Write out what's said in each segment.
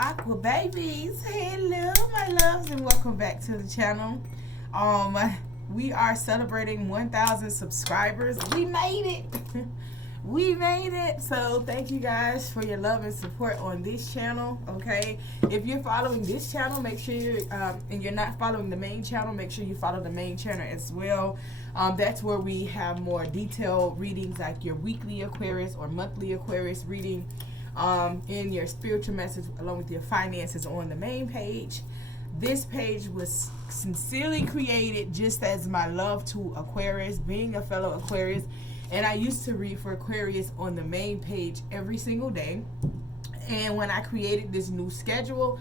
Aqua babies, hello my loves, and welcome back to the channel. We are celebrating 1,000 subscribers. We made it. We made it. So thank you guys for your love and support on this channel. Okay, if you're following this channel, make sure you and you're not following the main channel, make sure you follow the main channel as well. That's where we have more detailed readings, like your weekly Aquarius or monthly Aquarius reading, in your spiritual message, along with your finances on the main page. This page was sincerely created just as my love to Aquarius, being a fellow Aquarius, and I used to read for Aquarius on the main page every single day. And when I created this new schedule,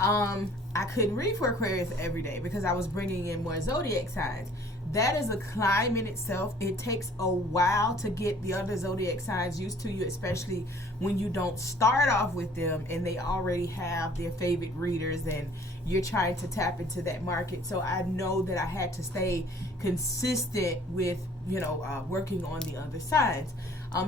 I couldn't read for Aquarius every day because I was bringing in more zodiac signs. That is a climb in itself. It takes a while to get the other zodiac signs used to you, especially when you don't start off with them and they already have their favorite readers and you're trying to tap into that market. So I know that I had to stay consistent with, working on the other signs.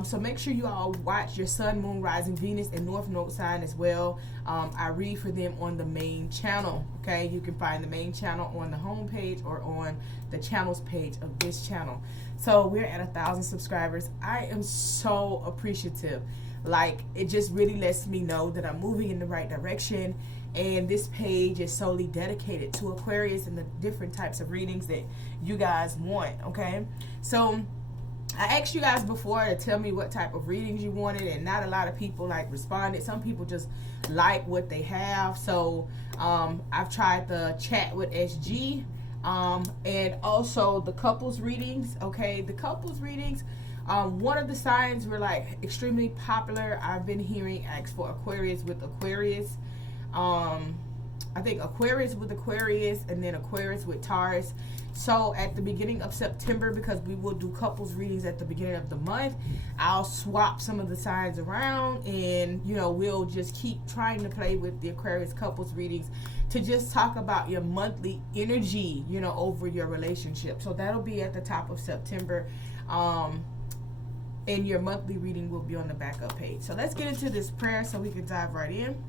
So make sure you all watch your Sun, Moon, Rising, Venus, and North Node sign as well. I read for them on the main channel. Okay, you can find the main channel on the home page or on the channels page of this channel. So we're at 1,000 subscribers. I am so appreciative. Like, it just really lets me know that I'm moving in the right direction. And this page is solely dedicated to Aquarius and the different types of readings that you guys want. Okay, so I asked you guys before to tell me what type of readings you wanted, and not a lot of people responded. Some people just like what they have. So I've tried the chat with SG, and also the couples readings. Okay, the couples readings, one of the signs were extremely popular. I've been hearing asked for Aquarius with Aquarius. I think Aquarius with Aquarius, and then Aquarius with Taurus. So at the beginning of September, because we will do couples readings at the beginning of the month, I'll swap some of the signs around, and we'll just keep trying to play with the Aquarius couples readings to just talk about your monthly energy, over your relationship. So that'll be at the top of September, and your monthly reading will be on the backup page. So let's get into this prayer so we can dive right in.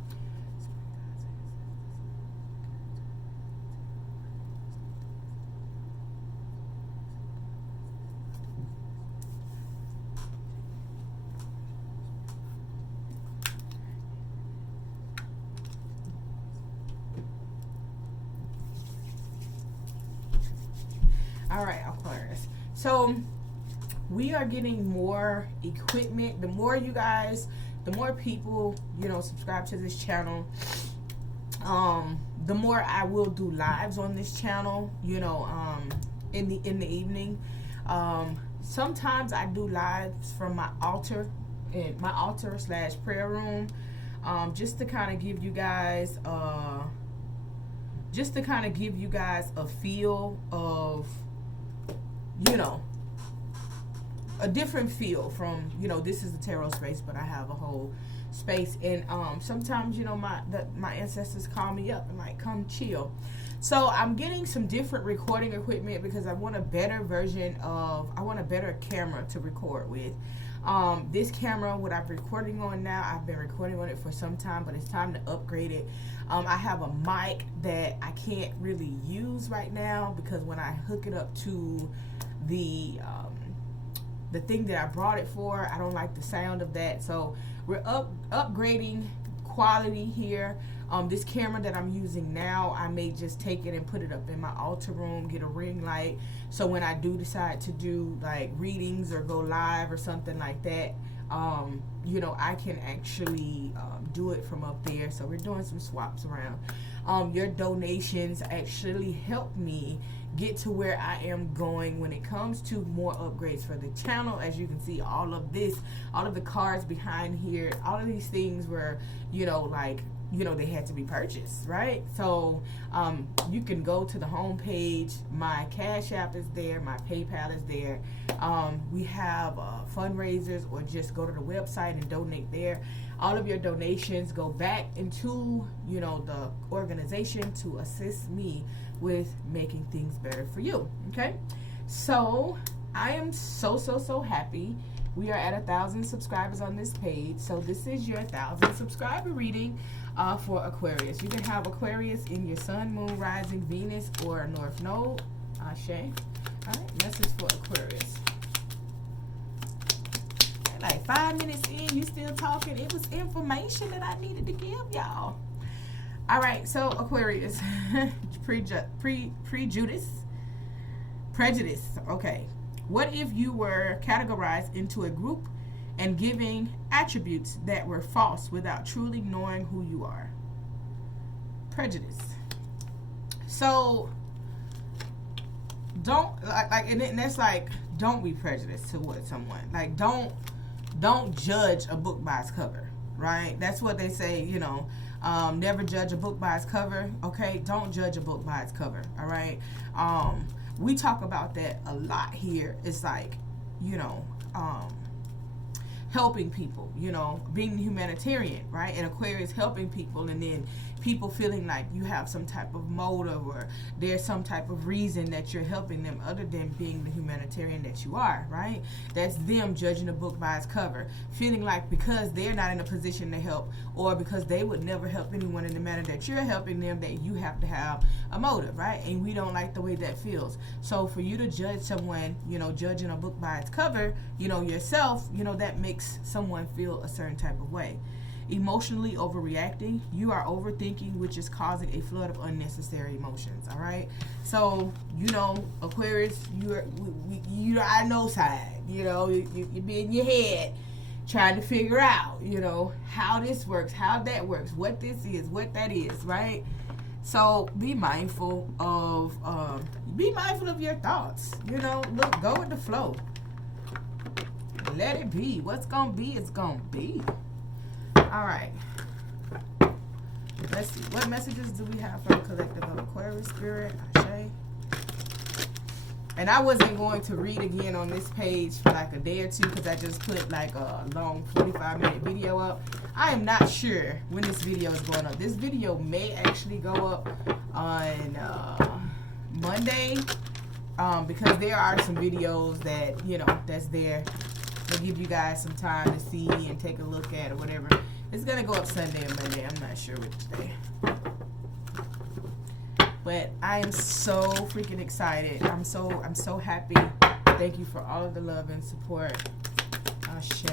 All right, Aquarius. So we are getting more equipment. The more you guys, the more people, subscribe to this channel, the more I will do lives on this channel, in the evening. Sometimes I do lives from my altar, in my altar / prayer room, just to kind of give you guys a feel of, a different feel from, this is the tarot space, but I have a whole space. And sometimes, my ancestors call me up and come chill. So I'm getting some different recording equipment because I want a better camera to record with. This camera, what I'm recording on now, I've been recording on it for some time, but it's time to upgrade it. I have a mic that I can't really use right now because when I hook it up to the thing that I brought it for, I don't like the sound of that. So we're upgrading quality here. This camera that I'm using now, I may just take it and put it up in my altar room, get a ring light, so when I do decide to do readings or go live or something like that, I can actually do it from up there. So we're doing some swaps around. Your donations actually help me get to where I am going when it comes to more upgrades for the channel. As you can see, all of the cards behind here, all of these things were, they had to be purchased, right? So you can go to the home page. My Cash App is there, my PayPal is there. We have fundraisers, or just go to the website and donate there. All of your donations go back into the organization to assist me with making things better for you. Okay, so I am so happy. We are at 1,000 subscribers on this page, so this is your 1,000 subscriber reading. for Aquarius. You can have Aquarius in your sun, moon, rising, Venus, or North Node. Ashe. All right, message for Aquarius. Like 5 minutes in, you still talking. It was information that I needed to give y'all. All right, so Aquarius, prejudice. Okay, what if you were categorized into a group and giving attributes that were false without truly knowing who you are? Prejudice. So don't and that's like, don't be prejudiced towards someone. Like, don't judge a book by its cover, right? That's what they say, you know. Never judge a book by its cover. Okay, don't judge a book by its cover. All right. We talk about that a lot here. It's like, you know, helping people, you know, being humanitarian, right? And Aquarius helping people, and then people feeling like you have some type of motive or there's some type of reason that you're helping them other than being the humanitarian that you are, right? That's them judging a book by its cover, feeling like because they're not in a position to help, or because they would never help anyone in the manner that you're helping them, that you have to have a motive, right? And we don't like the way that feels. So for you to judge someone, you know, judging a book by its cover, you know, yourself, you know, that makes someone feel a certain type of way. Emotionally overreacting. You are overthinking, which is causing a flood of unnecessary emotions. All right. So, you know, Aquarius, you're I know side. You know, you be in your head trying to figure out, you know, how this works, how that works, what this is, what that is, right? So be mindful of your thoughts. You know, look, go with the flow. Let it be. What's gonna be, it's gonna be. All right. Let's see. What messages do we have from the collective of Aquarius Spirit? Ashe. And I wasn't going to read again on this page for like a day or two because I just put like a long 45-minute video up. I am not sure when this video is going up. This video may actually go up on Monday because there are some videos that, you know, that's there to give you guys some time to see and take a look at or whatever. It's gonna go up Sunday or Monday. I'm not sure which day. But I am so freaking excited. I'm so happy. Thank you for all of the love and support. Ashe.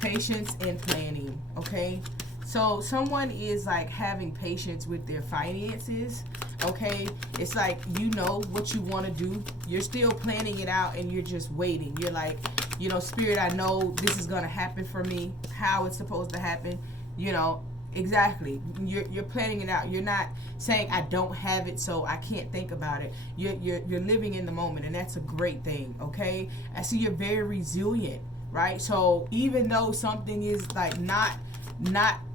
Patience and planning. Okay. So someone is like having patience with their finances. Okay, it's like, you know what you want to do. You're still planning it out and you're just waiting. You're like, you know, Spirit, I know this is going to happen for me, how it's supposed to happen, you know, exactly. You're planning it out. You're not saying I don't have it, so I can't think about it. You're living in the moment, and that's a great thing, okay? I see you're very resilient, right? So even though something is like not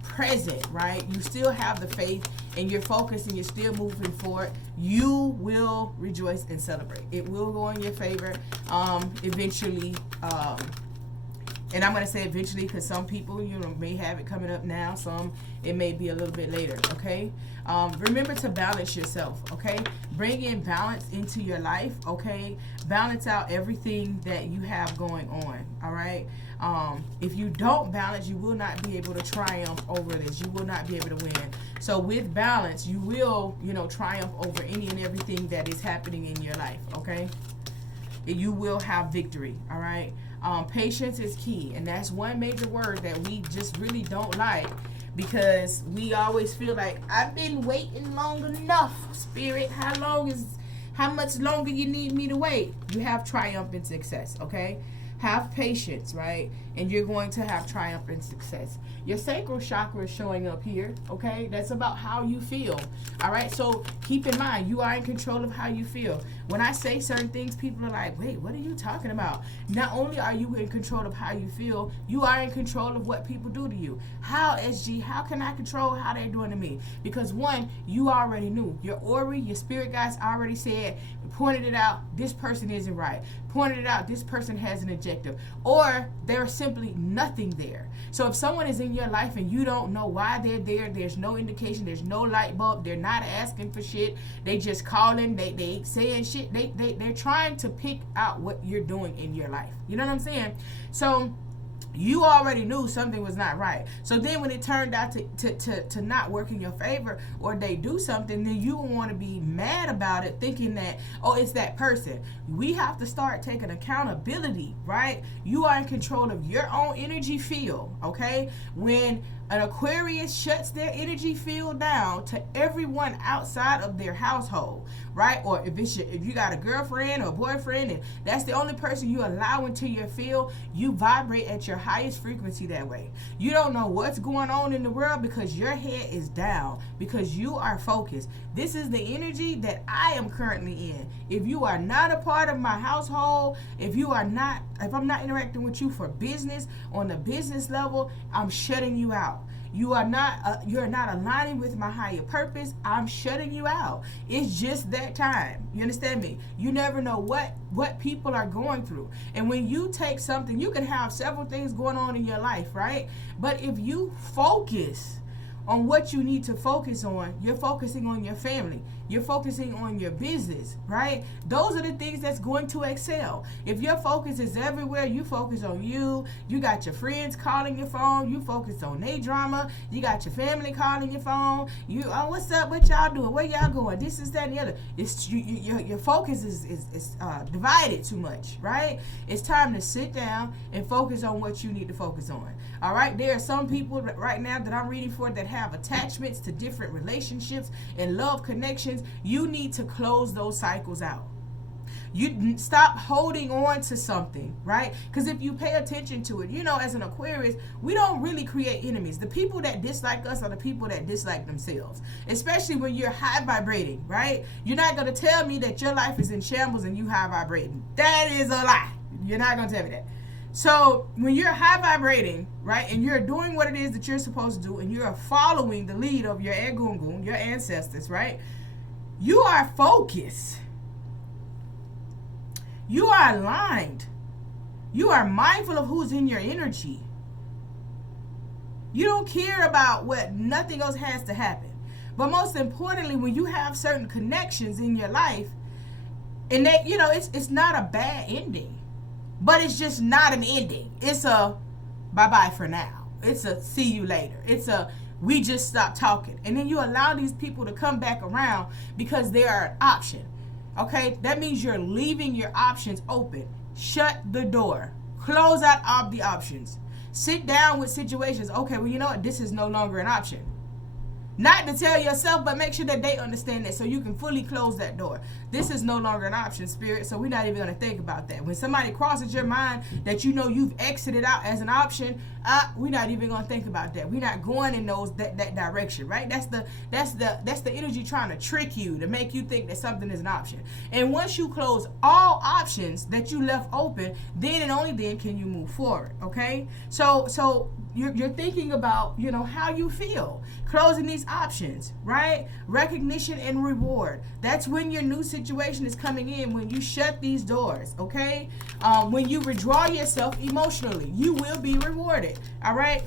present, right, you still have the faith and you're focused and you're still moving forward. You will rejoice and celebrate. It will go in your favor eventually. And I'm going to say eventually because some people, you know, may have it coming up now. Some, it may be a little bit later, okay? Remember to balance yourself, okay? Bring in balance into your life, okay? Balance out everything that you have going on, all right? If you don't balance, you will not be able to triumph over this. You will not be able to win. So with balance, you will, you know, triumph over any and everything that is happening in your life, okay? You will have victory, all right? Patience is key, and that's one major word that we just really don't like because we always feel like, I've been waiting long enough, Spirit. How much longer you need me to wait? You have triumph and success, okay? Have patience, right? And you're going to have triumph and success. Your sacral chakra is showing up here, okay? That's about how you feel, all right? So keep in mind, you are in control of how you feel. When I say certain things, people are like, wait, what are you talking about? Not only are you in control of how you feel, you are in control of what people do to you. How, SG, how can I control how they're doing to me? Because one, you already knew. Your Ori, your spirit guides already said, pointed it out, this person isn't right. Pointed it out, this person has an objective. Or there's simply nothing there. So if someone is in your life and you don't know why they're there, there's no indication, there's no light bulb, they're not asking for shit, they just calling, they saying shit, they're trying to pick out what you're doing in your life. You know what I'm saying? So You already knew something was not right. So then when it turned out to not work in your favor, or they do something, then you want to be mad about it, thinking that, oh, it's that person. We have to start taking accountability, right? You are in control of your own energy field, okay? When an Aquarius shuts their energy field down to everyone outside of their household, right? Or if you got a girlfriend or a boyfriend and that's the only person you allow into your field, you vibrate at your highest frequency that way. You don't know what's going on in the world because your head is down, because you are focused. This is the energy that I am currently in. If you are not a part of my household, if I'm not interacting with you for business on the business level, I'm shutting you out. You're not aligning with my higher purpose, I'm shutting you out. It's just that time. You understand me? You never know what people are going through. And when you take something, you can have several things going on in your life, right? But if you focus on what you need to focus on, you're focusing on your family, you're focusing on your business, right? Those are the things that's going to excel. If your focus is everywhere, you focus on you got your friends calling your phone, you focus on their drama, you got your family calling your phone, what's up, what y'all doing, where y'all going, this is that and the other. It's your focus is divided too much, right? It's time to sit down and focus on what you need to focus on. All right, there are some people right now that I'm reading for that have attachments to different relationships and love connections. You need to close those cycles out. You stop holding on to something, right? Because if you pay attention to it, as an Aquarius, we don't really create enemies. The people that dislike us are the people that dislike themselves, especially when you're high vibrating, right? You're not going to tell me that your life is in shambles and you high vibrating. That is a lie. You're not going to tell me that. So when you're high vibrating, right, and you're doing what it is that you're supposed to do, and you're following the lead of your egungun, your ancestors, right, you are focused. You are aligned. You are mindful of who's in your energy. You don't care about what nothing else has to happen. But most importantly, when you have certain connections in your life, and that, it's not a bad ending. But it's just not an ending. It's a bye-bye for now. It's a see you later. It's a we just stopped talking. And then you allow these people to come back around because they are an option. Okay? That means you're leaving your options open. Shut the door. Close out all the options. Sit down with situations. Okay, well, you know what? This is no longer an option. Not to tell yourself, but make sure that they understand that so you can fully close that door. This is no longer an option, Spirit, so we're not even going to think about that. When somebody crosses your mind that you've exited out as an option, we're not even going to think about that. We're not going in that direction, right? That's the energy trying to trick you, to make you think that something is an option. And once you close all options that you left open, then and only then can you move forward, okay? So you're thinking about, how you feel. Closing these options, right? Recognition and reward. That's when your new situation is coming in, when you shut these doors, okay? When you withdraw yourself emotionally, you will be rewarded, all right?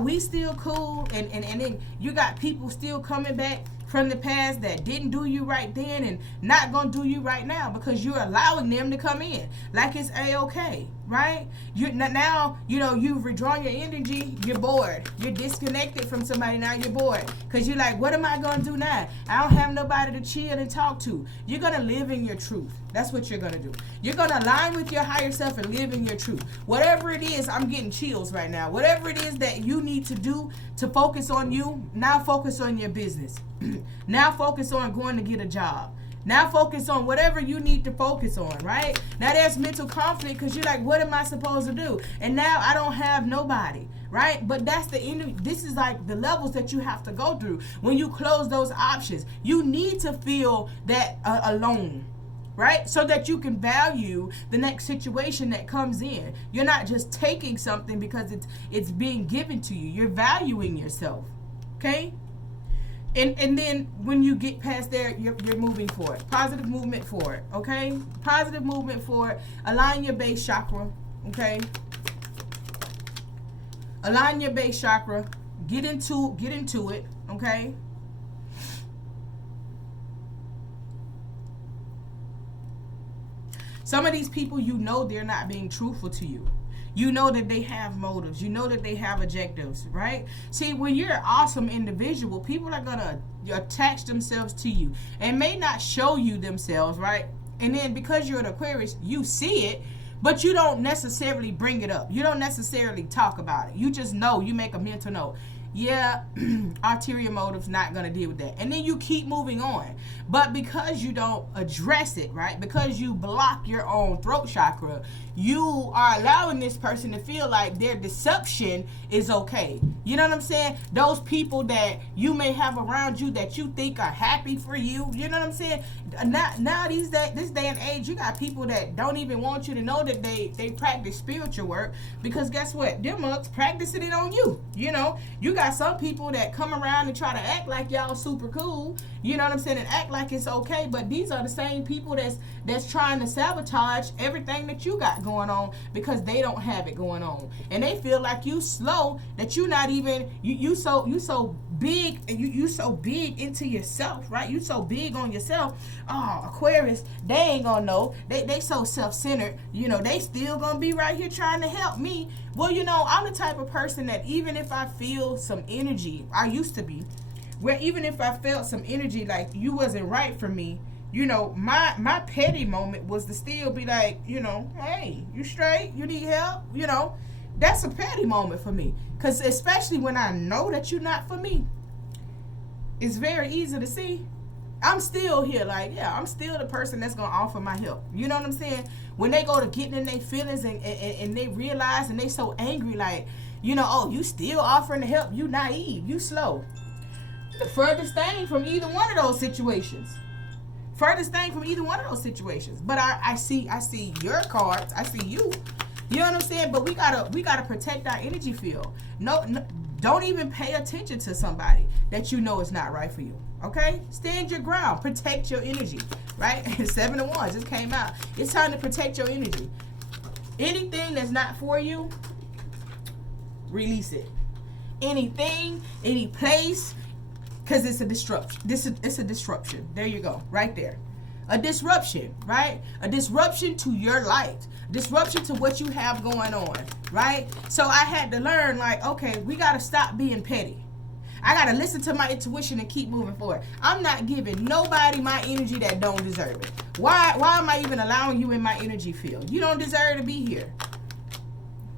We still cool, and then you got people still coming back from the past that didn't do you right then and not gonna do you right now because you're allowing them to come in like it's a-okay, right? You've withdrawn your energy, you're bored, you're disconnected from somebody, now you're bored because you're like, what am I gonna do now? I don't have nobody to chill and talk to. You're gonna live in your truth. That's what you're gonna do. You're gonna align with your higher self and live in your truth. Whatever it is, I'm getting chills right now. Whatever it is that you need to do to focus on you, now focus on your business. Now focus on going to get a job. Now focus on whatever you need to focus on, right? Now there's mental conflict because you're like, what am I supposed to do? And now I don't have nobody, right? But that's the end. This is like the levels that you have to go through when you close those options. You need to feel that alone, right? So that you can value the next situation that comes in. You're not just taking something because it's being given to you. You're valuing yourself, okay? And then when you get past there, you're moving forward. Positive movement forward, okay? Positive movement forward. Align your base chakra, okay? Align your base chakra. Get into it, okay? Some of these people, they're not being truthful to you. You know that they have motives. You know that they have objectives, right? See, when you're an awesome individual, people are going to attach themselves to you and may not show you themselves, right? And then because you're an Aquarius, you see it, but you don't necessarily bring it up. You don't necessarily talk about it. You just know, you make a mental note. Yeah, ulterior motives, not going to deal with that. And then you keep moving on. But because you don't address it, right? Because you block your own throat chakra, you are allowing this person to feel like their deception is okay. You know what I'm saying? Those people that you may have around you that you think are happy for you. You know what I'm saying? Now this day and age, you got people that don't even want you to know that they practice spiritual work, because guess what? Them mugs practicing it on you. You know, you got some people that come around and try to act like y'all super cool. You know what I'm saying? And act like it's okay, but these are the same people that's trying to sabotage everything that you got going on, because they don't have it going on, and they feel like you slow, that you not even you so big, you so big into yourself, right? You so big on yourself. Oh, Aquarius, they ain't gonna know. They so self-centered. You know, they still gonna be right here trying to help me. Well, you know, I'm the type of person that even if I feel some energy, I used to be, where even if I felt some energy like you wasn't right for me, you know, my petty moment was to still be like, you know, hey, you straight? You need help? You know, that's a petty moment for me. Because especially when I know that you're not for me, it's very easy to see. I'm still here, like, yeah, I'm still the person that's going to offer my help. You know what I'm saying? When they go to getting in their feelings and they realize and they so angry, like, you know, oh, you still offering to help, you naive, you slow. The furthest thing from either one of those situations. But I see your cards. I see you. You know what I'm saying? But we gotta protect our energy field. No, don't even pay attention to somebody that you know is not right for you. Okay? Stand your ground. Protect your energy. Right? 7 of Wands just came out. It's time to protect your energy. Anything that's not for you, release it. Anything, any place. Because it's a disruption. It's a disruption. There you go. Right there. A disruption, right? A disruption to your light. Disruption to what you have going on, right? So I had to learn, like, okay, we got to stop being petty. I got to listen to my intuition and keep moving forward. I'm not giving nobody my energy that don't deserve it. Why am I even allowing you in my energy field? You don't deserve to be here.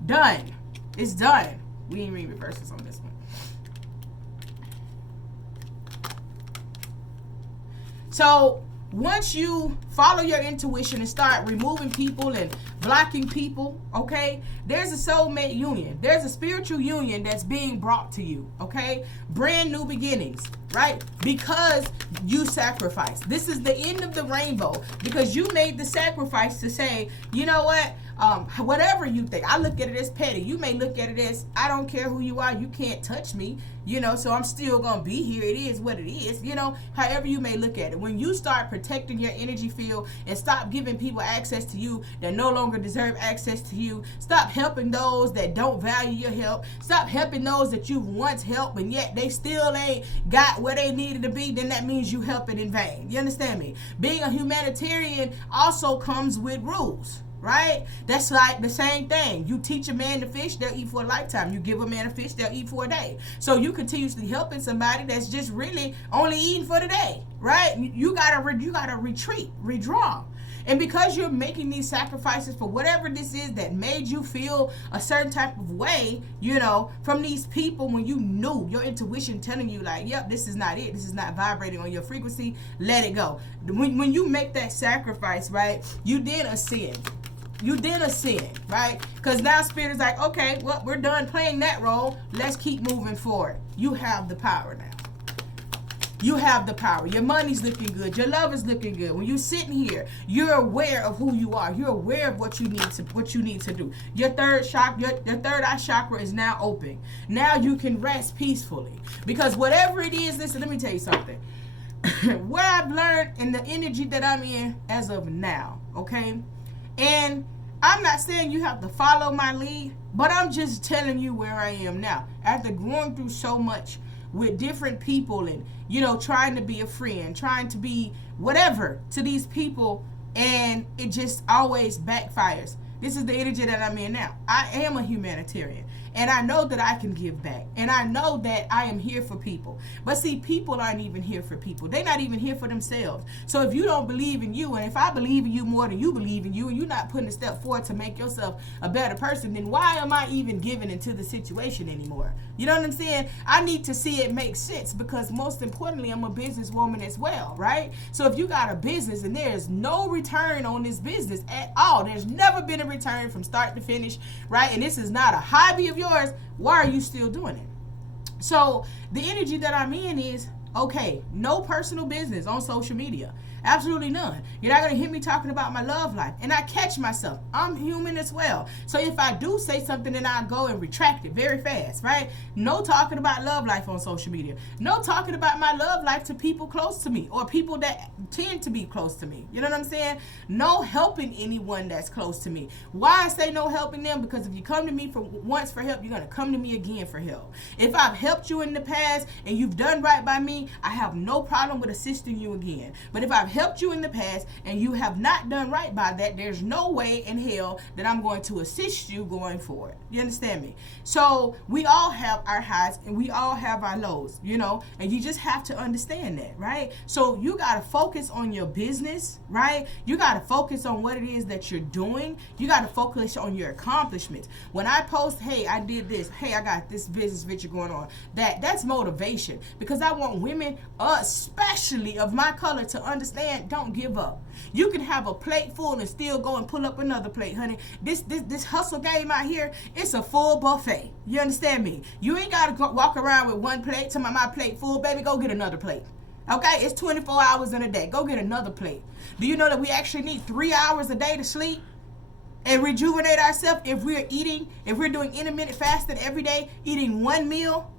Done. It's done. We ain't read reverses on this one. So once you follow your intuition and start removing people and blocking people, okay, there's a soulmate union. There's a spiritual union that's being brought to you, okay? Brand new beginnings, right? Because you sacrificed. This is the end of the rainbow, because you made the sacrifice to say, you know what? Whatever you think. I look at it as petty. You may look at it as, I don't care who you are, you can't touch me, you know, so I'm still gonna be here. It is what it is, you know, however you may look at it. When you start protecting your energy field and stop giving people access to you that no longer deserve access to you, stop helping those that don't value your help, stop helping those that you once helped and yet they still ain't got where they needed to be, then that means you helping in vain. You understand me? Being a humanitarian also comes with rules. Right? That's like the same thing. You teach a man to fish, they'll eat for a lifetime. You give a man a fish, they'll eat for a day. So you continuously helping somebody that's just really only eating for the day, right? You gotta retreat, redraw. And because you're making these sacrifices for whatever this is that made you feel a certain type of way, you know, from these people, when you knew your intuition telling you like, yep, this is not it. This is not vibrating on your frequency. Let it go. When you make that sacrifice, right, you did a sin. You did a sin, right? Because now Spirit is like, okay, well, we're done playing that role. Let's keep moving forward. You have the power now. You have the power. Your money's looking good. Your love is looking good. When you're sitting here, you're aware of who you are. You're aware of what you need to do. Your third eye chakra is now open. Now you can rest peacefully. Because whatever it is, listen, let me tell you something. What I've learned in the energy that I'm in as of now, okay? And I'm not saying you have to follow my lead, but I'm just telling you where I am now. After going through so much with different people and, you know, trying to be a friend, trying to be whatever to these people, and it just always backfires. This is the energy that I'm in now. I am a humanitarian. And I know that I can give back. And I know that I am here for people. But see, people aren't even here for people. They're not even here for themselves. So if you don't believe in you, and if I believe in you more than you believe in you, and you're not putting a step forward to make yourself a better person, then why am I even giving into the situation anymore? You know what I'm saying? I need to see it make sense, because most importantly, I'm a businesswoman as well, right? So if you got a business and there's no return on this business at all, there's never been a return from start to finish, right? And this is not a hobby of yours, why are you still doing it? So the energy that I'm in is, okay, no personal business on social media. Absolutely none. You're not going to hear me talking about my love life. And I catch myself. I'm human as well. So if I do say something, then I go and retract it very fast, right? No talking about love life on social media. No talking about my love life to people close to me or people that tend to be close to me. You know what I'm saying? No helping anyone that's close to me. Why I say no helping them? Because if you come to me for once for help, you're going to come to me again for help. If I've helped you in the past and you've done right by me, I have no problem with assisting you again. But if I've helped you in the past and you have not done right by that, there's no way in hell that I'm going to assist you going forward. You understand me? So we all have our highs and we all have our lows, you know, and you just have to understand that, right? So you got to focus on your business, right? You got to focus on what it is that you're doing. You got to focus on your accomplishments. When I post, hey, I did this, hey, I got this business venture going on, that's motivation, because I want women, especially of my color, to understand, don't give up. You can have a plate full and still go and pull up another plate, honey. This hustle game out here, it's a full buffet. You understand me? You ain't got to walk around with one plate. Tell my plate full, baby, go get another plate. Okay, it's 24 hours in a day. Go get another plate. Do you know that we actually need 3 hours a day to sleep and rejuvenate ourselves if we're doing intermittent fasting every day, eating one meal?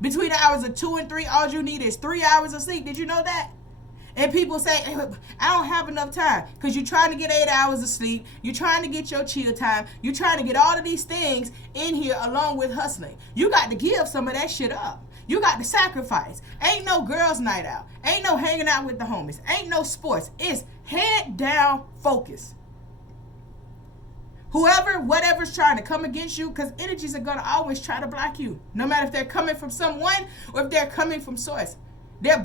Between the hours of 2 and 3, all you need is 3 hours of sleep. Did you know that? And people say, I don't have enough time, because you're trying to get 8 hours of sleep. You're trying to get your chill time. You're trying to get all of these things in here along with hustling. You got to give some of that shit up. You got to sacrifice. Ain't no girls' night out. Ain't no hanging out with the homies. Ain't no sports. It's head down focus. Whatever's trying to come against you, because energies are going to always try to block you, no matter if they're coming from someone or if they're coming from source. They're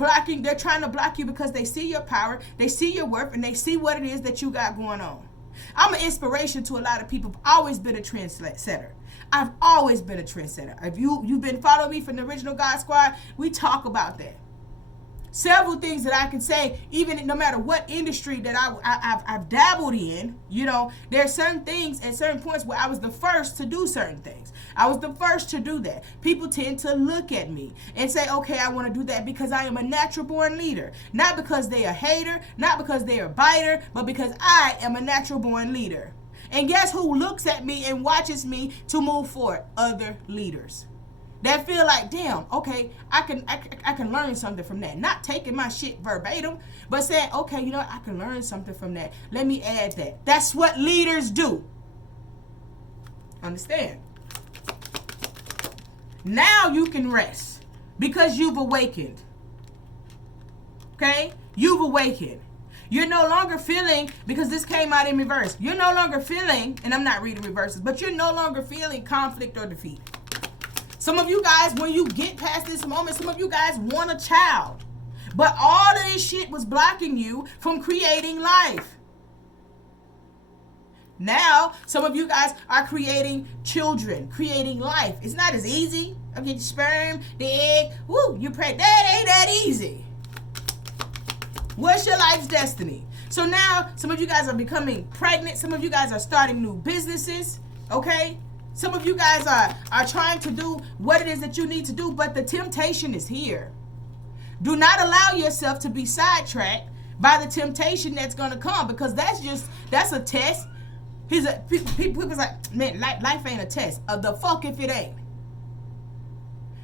trying to block you because they see your power, they see your worth, and they see what it is that you got going on. I'm an inspiration to a lot of people. I've always been a trendsetter. I've always been a trendsetter. If you've been following me from the original God Squad, we talk about that. Several things that I can say, even no matter what industry that I've dabbled in, you know, there are certain things at certain points where I was the first to do certain things. I was the first to do that. People tend to look at me and say, okay, I want to do that because I am a natural born leader. Not because they are a hater, not because they are a biter, but because I am a natural born leader. And guess who looks at me and watches me to move forward? Other leaders. That feel like, damn, okay, I can learn something from that. Not taking my shit verbatim, but saying, okay, you know what, I can learn something from that. Let me add that. That's what leaders do. Understand? Now you can rest because you've awakened. Okay? You've awakened. You're no longer feeling, because this came out in reverse, you're no longer feeling, and I'm not reading reverses, but you're no longer feeling conflict or defeat. Some of you guys, when you get past this moment, some of you guys want a child. But all of this shit was blocking you from creating life. Now, some of you guys are creating children, creating life. It's not as easy. Okay, the sperm, the egg, woo, you pray. That ain't that easy. What's your life's destiny? So now, some of you guys are becoming pregnant. Some of you guys are starting new businesses, okay? Some of you guys are trying to do what it is that you need to do, but the temptation is here. Do not allow yourself to be sidetracked by the temptation that's going to come, because that's a test. People's like, man, life ain't a test. The fuck if it ain't.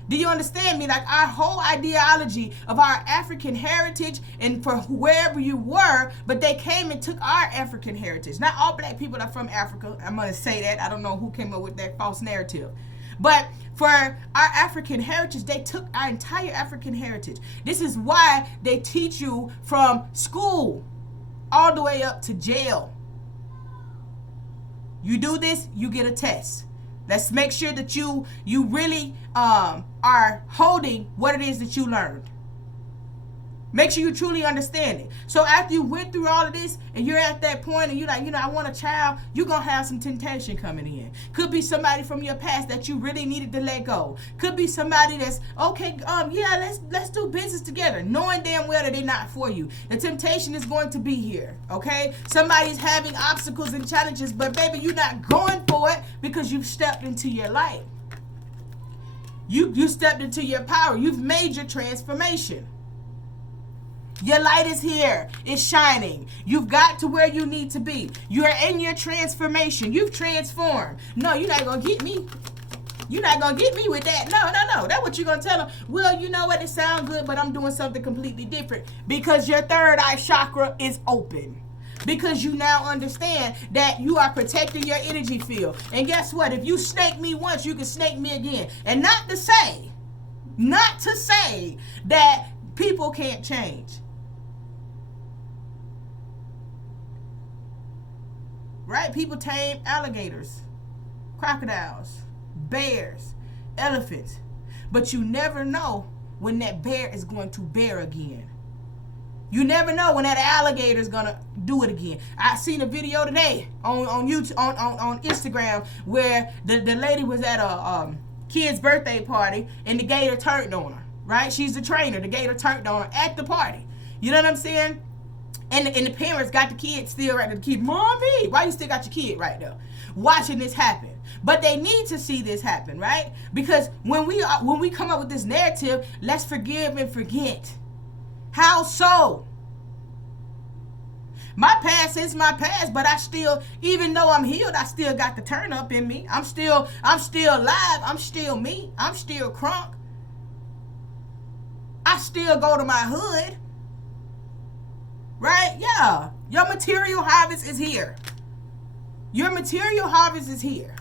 Do you understand me? Like, our whole ideology of our African heritage, and for wherever you were, but they came and took our African heritage. Not all black people are from Africa. I'm going to say that. I don't know who came up with that false narrative. But for our African heritage, they took our entire African heritage. This is why they teach you from school all the way up to jail. You do this, you get a test. Let's make sure that you really are holding what it is that you learned. Make sure you truly understand it. So after you went through all of this and you're at that point and you're like, I want a child, you're going to have some temptation coming in. Could be somebody from your past that you really needed to let go. Could be somebody that's, okay, let's do business together, knowing damn well that they're not for you. The temptation is going to be here, okay? Somebody's having obstacles and challenges, but baby, you're not going for it because you've stepped into your light. You stepped into your power. You've made your transformation. Your light is here. It's shining. You've got to where you need to be. You're in your transformation. You've transformed. No, you're not going to get me. You're not going to get me with that. No. That's what you're going to tell them. Well, you know what? It sounds good, but I'm doing something completely different. Because your third eye chakra is open. Because you now understand that you are protecting your energy field. And guess what? If you snake me once, you can snake me again. And not to say that people can't change. Right? People tame alligators, crocodiles, bears, elephants. But you never know when that bear is going to bear again. You never know when that alligator is going to do it again. I seen a video today on YouTube, on Instagram, where the lady was at a kid's birthday party and the gator turned on her. Right? She's the trainer. The gator turned on her at the party. You know what I'm saying? And the parents got the kid still right there. The kid, Mommy, why you still got your kid right there? Watching this happen. But they need to see this happen, right? Because when we come up with this narrative, let's forgive and forget. How so? My past is my past, but I still, even though I'm healed, I still got the turn up in me. I'm still alive. I'm still me. I'm still crunk. I still go to my hood. Right? Yeah. Your material harvest is here. Your material harvest is here.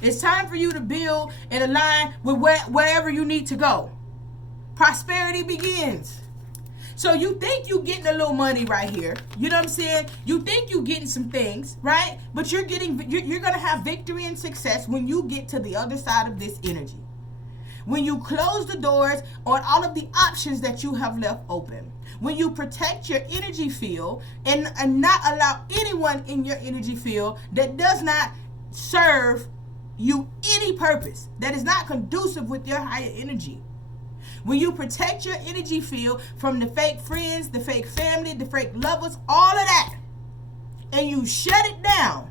It's time for you to build and align with wherever you need to go. Prosperity begins. So you think you're getting a little money right here. You know what I'm saying? You think you're getting some things, right? But you're going to have victory and success when you get to the other side of this energy. When you close the doors on all of the options that you have left open. When you protect your energy field and not allow anyone in your energy field that does not serve you any purpose, that is not conducive with your higher energy. When you protect your energy field from the fake friends, the fake family, the fake lovers, all of that, and you shut it down,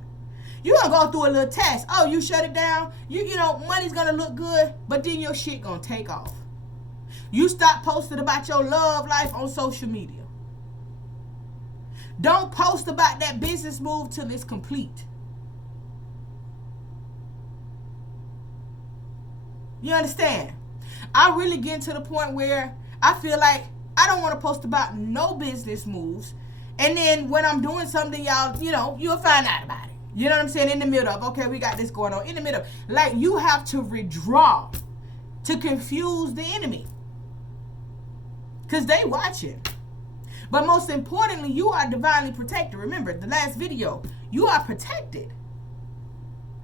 you're going to go through a little test. Oh, you shut it down? You know, money's going to look good, but then your shit going to take off. You stop posting about your love life on social media. Don't post about that business move till it's complete. You understand? I really get to the point where I feel like I don't want to post about no business moves. And then when I'm doing something, y'all, you'll find out about it. You know what I'm saying? In the middle of, okay, we got this going on. In the middle. Like, you have to withdraw to confuse the enemy. Because they watching. But most importantly, you are divinely protected. Remember, the last video, you are protected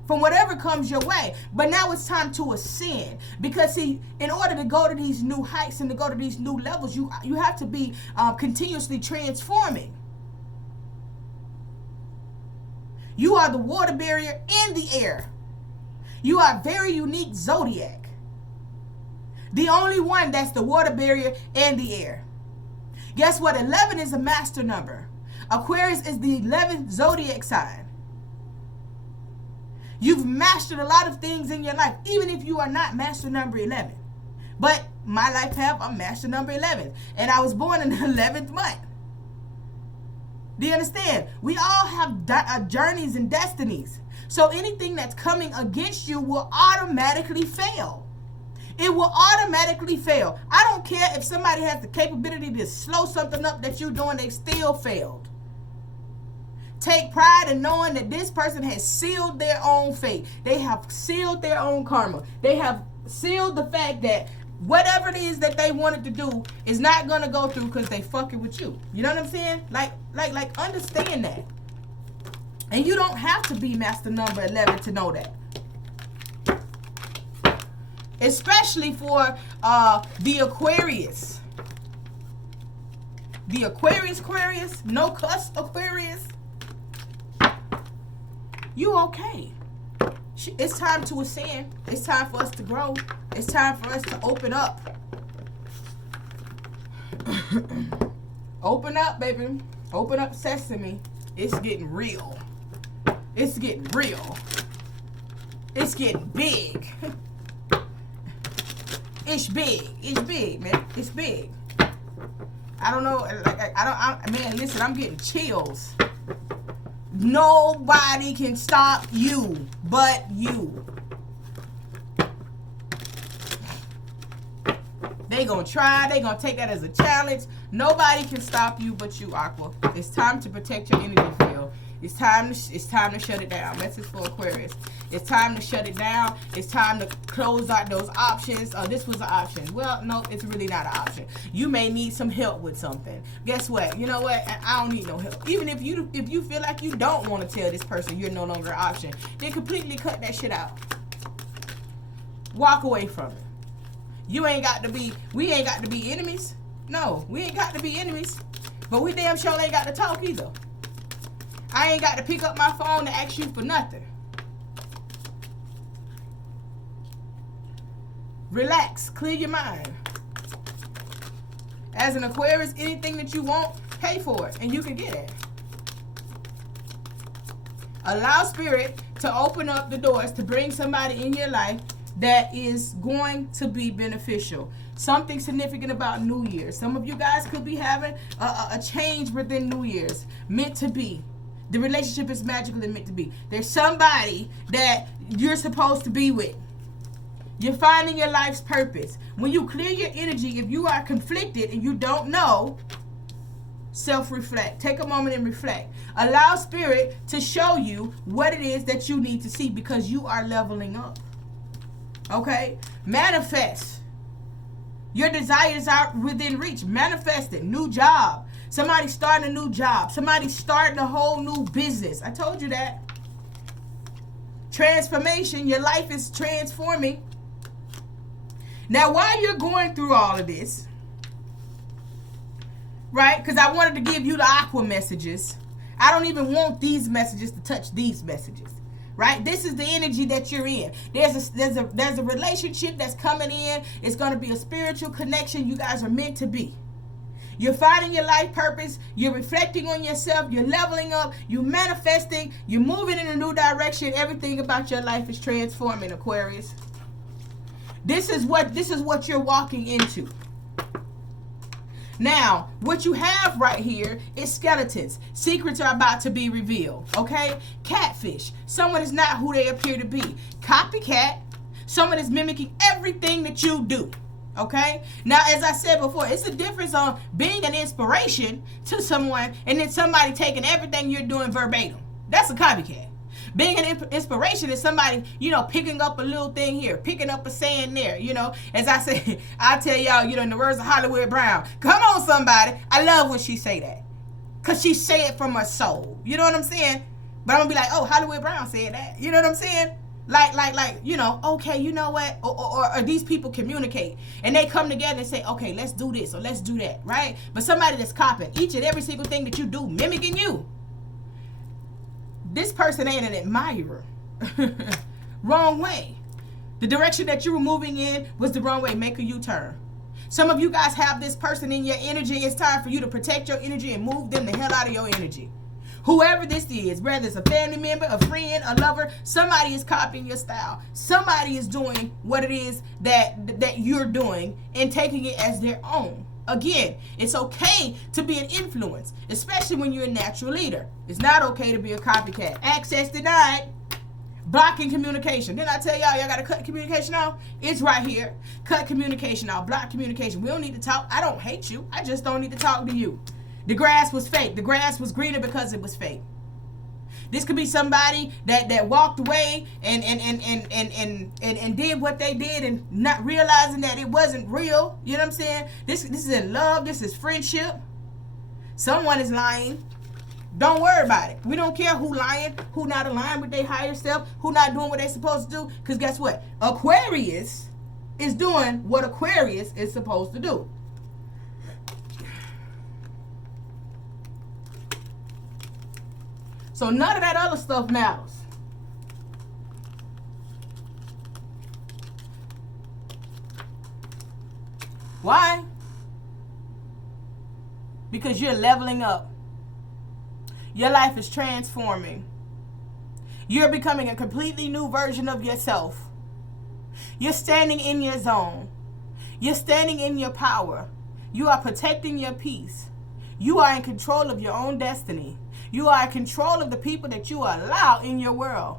from whatever comes your way. But now it's time to ascend. Because, see, in order to go to these new heights and to go to these new levels, you have to be continuously transforming. You are the water barrier and the air. You are very unique zodiac. The only one that's the water barrier and the air. Guess what? 11 is a master number. Aquarius is the 11th zodiac sign. You've mastered a lot of things in your life, even if you are not master number 11. But my life path, I'm master number 11. And I was born in the 11th month. Do you understand? We all have journeys and destinies. So anything that's coming against you will automatically fail. It will automatically fail. I don't care if somebody has the capability to slow something up that you're doing, they still failed. Take pride in knowing that this person has sealed their own fate. They have sealed their own karma. They have sealed the fact that whatever it is that they wanted to do is not going to go through because they fucking with you. You know what I'm saying? Like, understand that. And you don't have to be master number 11 to know that. Especially for the Aquarius. The Aquarius, no cuss Aquarius. You okay. It's time to ascend. It's time for us to grow. It's time for us to open up. Open up, baby. Open up sesame. It's getting real. It's getting real. It's getting big. It's big. It's big, man. It's big. I don't know. Man, listen, I'm getting chills. Nobody can stop you but you. They gonna try. They gonna take that as a challenge. Nobody can stop you but you, Aqua. It's time to protect your energy field. It's time to shut it down. Message for Aquarius. It's time to shut it down. It's time to close out those options. Oh, this was an option. Well, no, it's really not an option. You may need some help with something. Guess what? You know what? I don't need no help. Even if you feel like you don't want to tell this person you're no longer an option, then completely cut that shit out. Walk away from it. We ain't got to be enemies. No, we ain't got to be enemies. But we damn sure ain't got to talk either. I ain't got to pick up my phone to ask you for nothing. Relax. Clear your mind. As an Aquarius, anything that you want, pay for it. And you can get it. Allow Spirit to open up the doors to bring somebody in your life that is going to be beneficial. Something significant about New Year's. Some of you guys could be having a change within New Year's. Meant to be. The relationship is magical and meant to be. There's somebody that you're supposed to be with. You're finding your life's purpose. When you clear your energy, if you are conflicted and you don't know, self-reflect. Take a moment and reflect. Allow Spirit to show you what it is that you need to see because you are leveling up. Okay? Manifest. Your desires are within reach. Manifest it. New job. Somebody starting a new job. Somebody starting a whole new business. I told you that. Transformation. Your life is transforming. Now, while you're going through all of this, right? Because I wanted to give you the Aqua messages. I don't even want these messages to touch these messages. Right? This is the energy that you're in. There's a relationship that's coming in. It's going to be a spiritual connection. You guys are meant to be. You're finding your life purpose. You're reflecting on yourself. You're leveling up. You're manifesting. You're moving in a new direction. Everything about your life is transforming, Aquarius. This is what you're walking into. Now, what you have right here is skeletons. Secrets are about to be revealed, okay? Catfish. Someone is not who they appear to be. Copycat. Someone is mimicking everything that you do, okay? Now, as I said before, it's a difference on being an inspiration to someone and then somebody taking everything you're doing verbatim. That's a copycat. Being an inspiration is somebody, picking up a little thing here, picking up a saying there, As I say, I tell y'all, in the words of Hollywood Brown, come on, somebody. I love when she say that. Because she say it from her soul. You know what I'm saying? But I'm going to be like, oh, Hollywood Brown said that. You know what I'm saying? Like, okay, you know what? Or these people communicate. And they come together and say, okay, let's do this or let's do that, right? But somebody that's copying each and every single thing that you do, mimicking you. This person ain't an admirer. Wrong way. The direction that you were moving in was the wrong way. Make a U-turn. Some of you guys have this person in your energy. It's time for you to protect your energy and move them the hell out of your energy. Whoever this is, whether it's a family member, a friend, a lover, somebody is copying your style. Somebody is doing what it is that you're doing and taking it as their own. Again, it's okay to be an influence, especially when you're a natural leader. It's not okay to be a copycat. Access denied. Blocking communication. Didn't I tell y'all got to cut communication off? It's right here. Cut communication off. Block communication. We don't need to talk. I don't hate you. I just don't need to talk to you. The grass was fake. The grass was greener because it was fake. This could be somebody that walked away and did what they did and not realizing that it wasn't real. You know what I'm saying? This is in love. This is friendship. Someone is lying. Don't worry about it. We don't care who lying, who not aligned with their higher self, who not doing what they supposed to do. Because guess what? Aquarius is doing what Aquarius is supposed to do. So none of that other stuff matters. Why? Because you're leveling up. Your life is transforming. You're becoming a completely new version of yourself. You're standing in your zone. You're standing in your power. You are protecting your peace. You are in control of your own destiny. You are in control of the people that you allow in your world.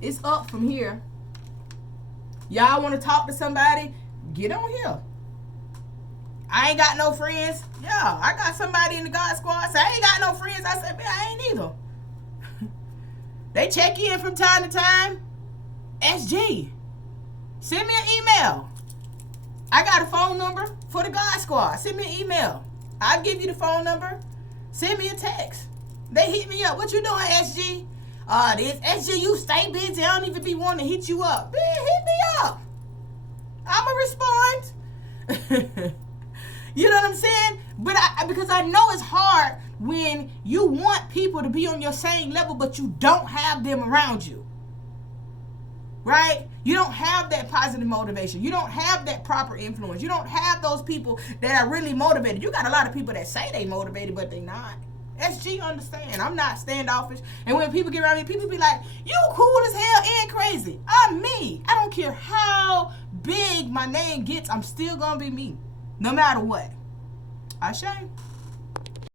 It's up from here. Y'all want to talk to somebody? Get on here. I ain't got no friends. Yeah, I got somebody in the God Squad. Say, I ain't got no friends. I said, man, I ain't either. They check in from time to time. SG. Send me an email. I got a phone number for the God Squad. Send me an email. I'll give you the phone number. Send me a text. They hit me up. What you doing, SG? This SG, you stay busy. I don't even be wanting to hit you up. Man, hit me up. I'ma respond. You know what I'm saying? But because I know it's hard when you want people to be on your same level, but you don't have them around you. Right? You don't have that positive motivation. You don't have that proper influence. You don't have those people that are really motivated. You got a lot of people that say they motivated, but they not. SG, understand. I'm not standoffish. And when people get around me, people be like, you cool as hell and crazy. I'm me. I don't care how big my name gets. I'm still going to be me. No matter what. Ashe.